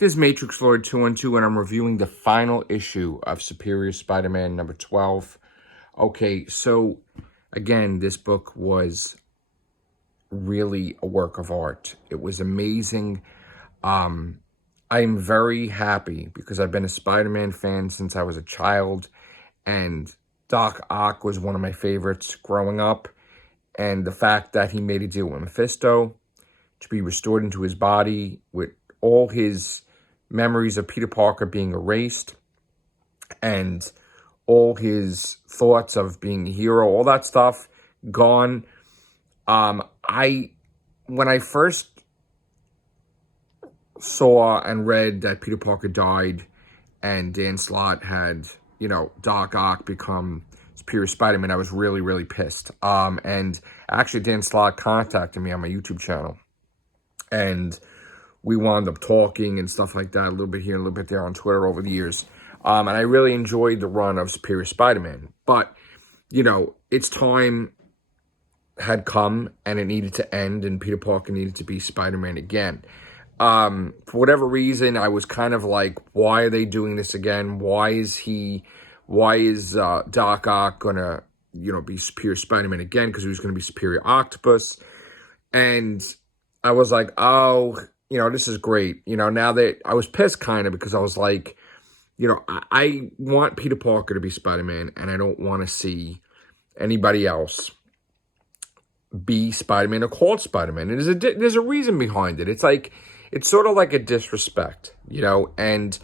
This is Matrix Lord 212, and I'm reviewing the final issue of Superior Spider-Man number 12. Okay, so again, this book was really a work of art. It was amazing. I'm very happy because I've been a Spider-Man fan since I was a child, and Doc Ock was one of my favorites growing up. And the fact that he made a deal with Mephisto to be restored into his body with all his memories of Peter Parker being erased and all his thoughts of being a hero, all that stuff gone. When I first saw and read that Peter Parker died and Dan Slott had, Doc Ock become Superior Spider-Man, I was really, really pissed. And actually Dan Slott contacted me on my YouTube channel, and we wound up talking and stuff like that, a little bit here, a little bit there on Twitter over the years. And I really enjoyed the run of Superior Spider-Man. But, its time had come and it needed to end, and Peter Parker needed to be Spider-Man again. For whatever reason, I was kind of like, why are they doing this again? Why is Doc Ock gonna, be Superior Spider-Man again? Because he was going to be Superior Octopus. And I was like, oh, this is great. Now that I was pissed kind of because I was like, I want Peter Parker to be Spider-Man, and I don't want to see anybody else be Spider-Man or called Spider-Man. And there's a reason behind it. It's sort of like a disrespect, and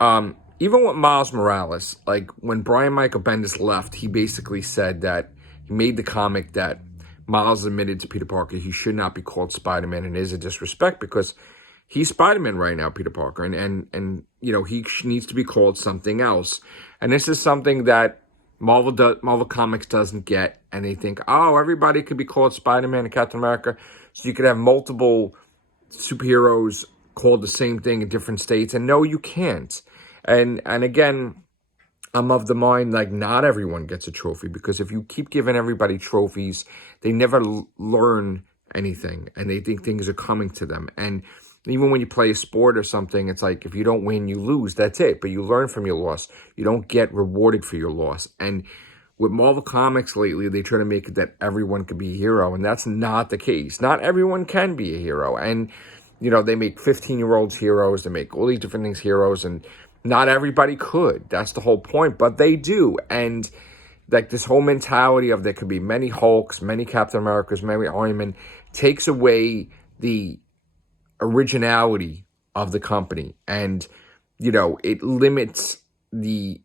even with Miles Morales, like when Brian Michael Bendis left, he basically said that he made the comic that Miles admitted to Peter Parker he should not be called Spider-Man, and it is a disrespect because he's Spider-Man right now, Peter Parker, and he needs to be called something else. And this is something that Marvel Comics doesn't get, and they think, oh, everybody could be called Spider-Man and Captain America, so you could have multiple superheroes called the same thing in different states, and no, you can't. And again, I'm of the mind, like, not everyone gets a trophy, because if you keep giving everybody trophies, they never learn anything, and they think things are coming to them. And even when you play a sport or something, it's like, if you don't win, you lose. That's it. But you learn from your loss. You don't get rewarded for your loss. And with Marvel Comics lately, they try to make it that everyone could be a hero, and that's not the case. Not everyone can be a hero. And, they make 15-year-olds heroes. They make all these different things heroes, and not everybody could. That's the whole point. But they do. And like this whole mentality of there could be many Hulks, many Captain Americas, many Iron Man takes away the originality of the company. And, it limits the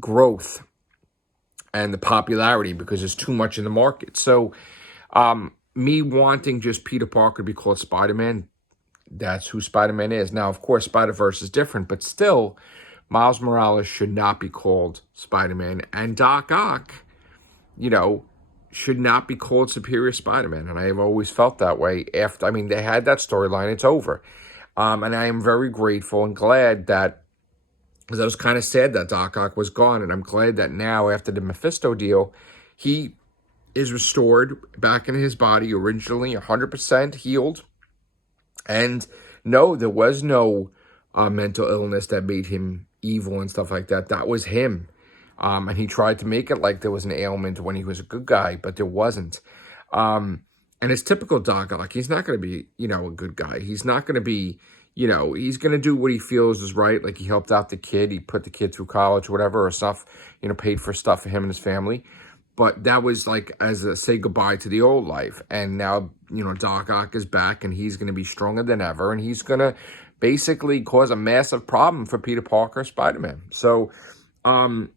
growth and the popularity because there's too much in the market. So me wanting just Peter Parker to be called Spider-Man, that's who Spider-Man is. Now, of course, Spider-Verse is different, but still, Miles Morales should not be called Spider-Man. And Doc Ock, should not be called Superior Spider-Man. And I have always felt that way. They had that storyline. It's over. And I am very grateful and glad that, because I was kind of sad that Doc Ock was gone. And I'm glad that now, after the Mephisto deal, he is restored back in his body, originally 100% healed. And no, there was no mental illness that made him evil and stuff like that. That was him. And he tried to make it like there was an ailment when he was a good guy, but there wasn't. And it's typical Doc Ock. He's not going to be, a good guy. He's not going to be, he's going to do what he feels is right. Like he helped out the kid. He put the kid through college, whatever, or stuff, paid for stuff for him and his family. But that was like as a say goodbye to the old life. And now, Doc Ock is back, and he's going to be stronger than ever. And he's going to basically cause a massive problem for Peter Parker, Spider-Man. So, I'm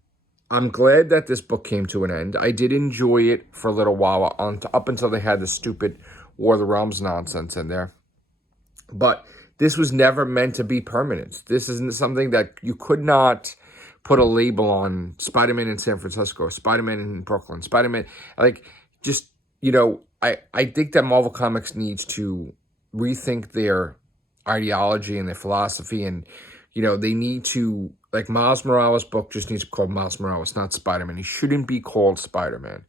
glad that this book came to an end. I did enjoy it for a little while, up until they had the stupid War of the Realms nonsense in there. But this was never meant to be permanent. This isn't something that you could not put a label on Spider-Man in San Francisco, Spider-Man in Brooklyn, Spider-Man. I think that Marvel Comics needs to rethink their ideology and their philosophy, and, they need to, like, Miles Morales' book just needs to be called Miles Morales, not Spider-Man. He shouldn't be called Spider-Man.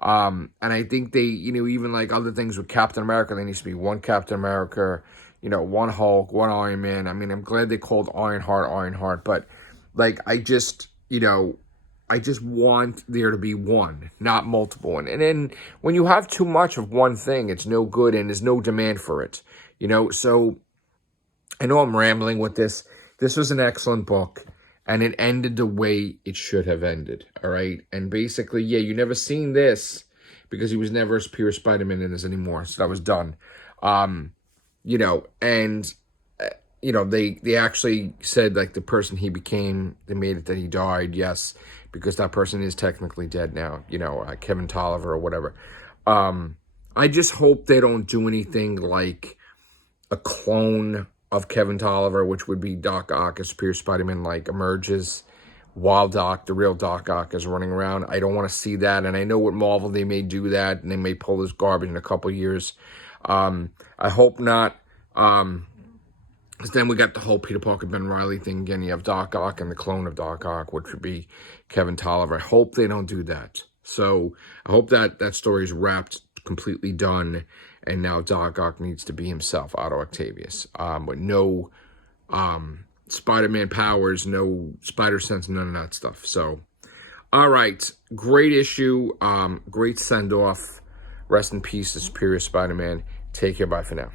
And I think they, even like other things with Captain America, there needs to be one Captain America, you know, one Hulk, one Iron Man. I mean, I'm glad they called Ironheart, but like, I just, you know, I just want there to be one, not multiple. And then when you have too much of one thing, it's no good and there's no demand for it, you know? So I know I'm rambling with this. This was an excellent book, and it ended the way it should have ended, all right? And basically, yeah, you never seen this because he was never a Superior Spider-Man in this anymore, so that was done. You know, and, you know, they actually said, like, the person he became, they made it that he died, yes, because that person is technically dead now, you know, Kevin Tolliver or whatever. I just hope they don't do anything like a clone of Kevin Tolliver, which would be Doc Ock as Superior Spider-Man, like, emerges while the real Doc Ock is running around. I don't want to see that, and I know with Marvel they may do that, and they may pull this garbage in a couple years. I hope not, because then we got the whole Peter Parker, Ben Reilly thing again. You have Doc Ock and the clone of Doc Ock, which would be Kevin Tolliver. I hope they don't do that. So I hope that story is wrapped, completely done, and now Doc Ock needs to be himself, Otto Octavius, with no Spider-Man powers, no spider sense, none of that stuff. So, all right, great issue, great send-off. Rest in peace to Superior Spider-Man. Take care, bye for now.